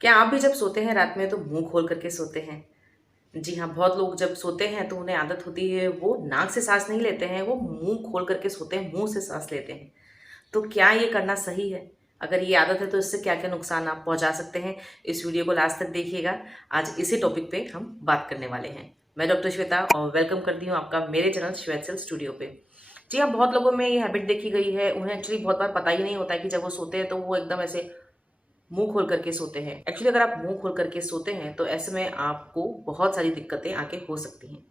क्या आप भी जब सोते हैं रात में तो मुंह खोल करके सोते हैं? जी हाँ, बहुत लोग जब सोते हैं तो उन्हें आदत होती है वो नाक से सांस नहीं लेते हैं, वो मुंह खोल करके सोते हैं, मुंह से सांस लेते हैं। तो क्या ये करना सही है? अगर ये आदत है तो इससे क्या-क्या नुकसान आप पहुँचा सकते हैं? इस वीडियो को लास्ट तक देखिएगा। आज इसी टॉपिक पे हम बात करने वाले हैं। मैं डॉक्टर श्वेता और वेलकम करती हूँ आपका मेरे चैनल श्वेतसेल स्टूडियो पे। जी हाँ, बहुत लोगों में ये हैबिट देखी गई है, उन्हें एक्चुअली बहुत बार पता ही नहीं होता है कि जब वो सोते हैं तो वो एकदम ऐसे मुंह खोल करके सोते हैं। एक्चुअली अगर आप मुंह खोल करके सोते हैं तो ऐसे में आपको बहुत सारी दिक्कतें आके हो सकती हैं।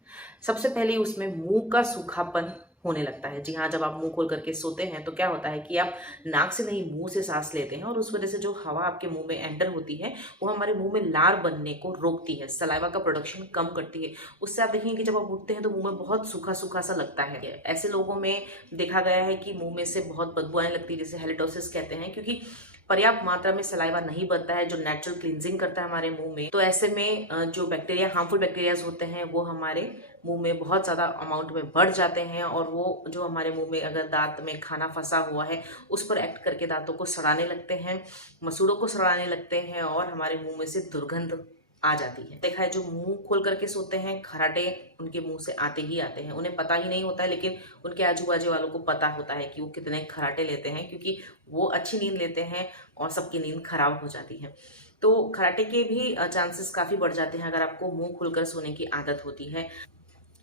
सबसे पहली उसमें मुंह का सूखापन होने लगता है। जी हाँ, जब आप मुंह खोल करके सोते हैं तो क्या होता है कि आप नाक से नहीं मुंह से सांस लेते हैं और उस वजह से जो हवा आपके मुंह में एंटर होती है वो हमारे मुंह में लार बनने को रोकती है, सलाइवा का प्रोडक्शन कम करती है। उससे आप देखेंगे कि जब आप उठते हैं तो मुंह में बहुत सूखा सूखा सा लगता है। ऐसे लोगों में देखा गया है कि मुंह में से बहुत बदबू आने लगती है, जिसे हेलिटोसिस कहते हैं, क्योंकि पर्याप्त मात्रा में सलाइवा नहीं बनता है जो नेचुरल क्लींजिंग करता है हमारे मुंह में। तो ऐसे में जो बैक्टीरिया, हार्मफुल बैक्टीरियाज होते हैं वो हमारे मुंह में बहुत ज़्यादा अमाउंट में बढ़ जाते हैं और वो जो हमारे मुंह में अगर दांत में खाना फंसा हुआ है उस पर एक्ट करके दांतों को सड़ाने लगते हैं, मसूड़ों को सड़ाने लगते हैं और हमारे मुंह में से दुर्गंध आ जाती है। देखा है जो मुंह खोल करके सोते हैं, खर्राटे उनके मुंह से आते ही आते हैं, उन्हें पता ही नहीं होता है, लेकिन उनके आजू बाजू वालों को पता होता है कि वो कितने खर्राटे लेते हैं, क्योंकि वो अच्छी नींद लेते हैं और सबकी नींद खराब हो जाती है। तो खर्राटे के भी चांसेस काफ़ी बढ़ जाते हैं अगर आपको मुंह खुलकर सोने की आदत होती है।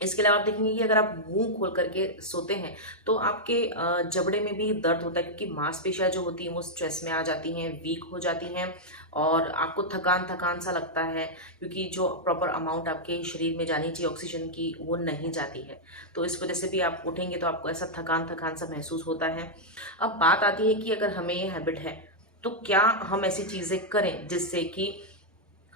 इसके अलावा आप देखेंगे कि अगर आप मुंह खोल करके सोते हैं तो आपके जबड़े में भी दर्द होता है, क्योंकि मांसपेशियां जो होती हैं वो स्ट्रेस में आ जाती हैं, वीक हो जाती हैं और आपको थकान थकान सा लगता है, क्योंकि जो प्रॉपर अमाउंट आपके शरीर में जानी चाहिए ऑक्सीजन की वो नहीं जाती है। तो इस वजह से भी आप उठेंगे तो आपको ऐसा थकान थकान सा महसूस होता है। अब बात आती है कि अगर हमें ये हैबिट है तो क्या हम ऐसी चीज़ें करें जिससे कि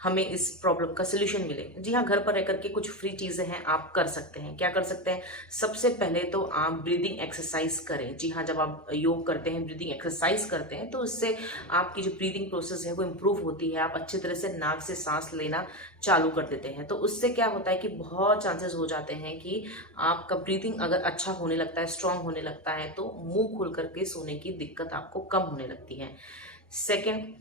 हमें इस प्रॉब्लम का सोल्यूशन मिले। जी हाँ, घर पर रह करके कुछ फ्री चीज़ें हैं, आप कर सकते हैं। क्या कर सकते हैं? सबसे पहले तो आप ब्रीदिंग एक्सरसाइज करें। जी हाँ, जब आप योग करते हैं, ब्रीदिंग एक्सरसाइज करते हैं तो इससे आपकी जो ब्रीदिंग प्रोसेस है वो इम्प्रूव होती है। आप अच्छी तरह से नाक से सांस लेना चालू कर देते हैं तो उससे क्या होता है कि बहुत चांसेस हो जाते हैं कि आपका ब्रीदिंग अगर अच्छा होने लगता है, स्ट्रांग होने लगता है, तो मुंह खुल करके सोने की दिक्कत आपको कम होने लगती है। सेकेंड,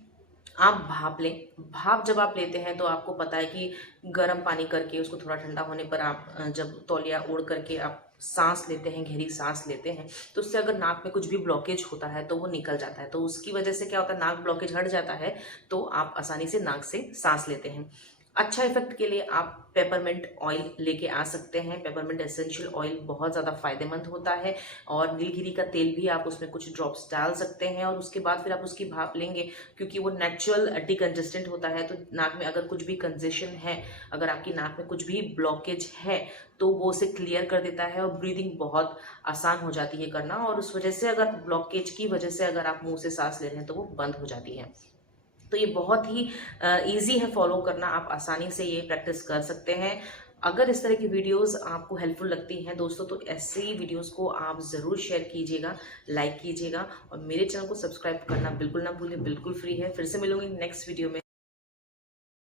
आप भाप लें। भाप जब आप लेते हैं तो आपको पता है कि गर्म पानी करके उसको थोड़ा ठंडा होने पर आप जब तौलिया ओढ़ करके आप सांस लेते हैं, गहरी सांस लेते हैं, तो उससे अगर नाक में कुछ भी ब्लॉकेज होता है तो वो निकल जाता है। तो उसकी वजह से क्या होता है, नाक ब्लॉकेज हट जाता है तो आप आसानी से नाक से सांस लेते हैं। अच्छा इफेक्ट के लिए आप पेपरमिंट ऑयल लेके आ सकते हैं। पेपरमिंट एसेंशियल ऑयल बहुत ज़्यादा फायदेमंद होता है और नीलगिरी का तेल भी आप उसमें कुछ ड्रॉप्स डाल सकते हैं और उसके बाद फिर आप उसकी भाप लेंगे, क्योंकि वो नेचुरल डिकंजेस्टेंट होता है। तो नाक में अगर कुछ भी कंजेशन है, अगर आपकी नाक में कुछ भी ब्लॉकेज है तो वो उसे क्लियर कर देता है और ब्रीदिंग बहुत आसान हो जाती है करना, और उस वजह से अगर ब्लॉकेज की वजह से अगर आप मुंह से सांस ले रहे हैं तो वो बंद हो जाती है। तो ये बहुत ही ईजी है फॉलो करना, आप आसानी से ये प्रैक्टिस कर सकते हैं। अगर इस तरह की वीडियोस आपको हेल्पफुल लगती हैं दोस्तों तो ऐसी वीडियोस को आप ज़रूर शेयर कीजिएगा, लाइक कीजिएगा और मेरे चैनल को सब्सक्राइब करना बिल्कुल ना भूलें, बिल्कुल फ्री है। फिर से मिलूंगी नेक्स्ट वीडियो में।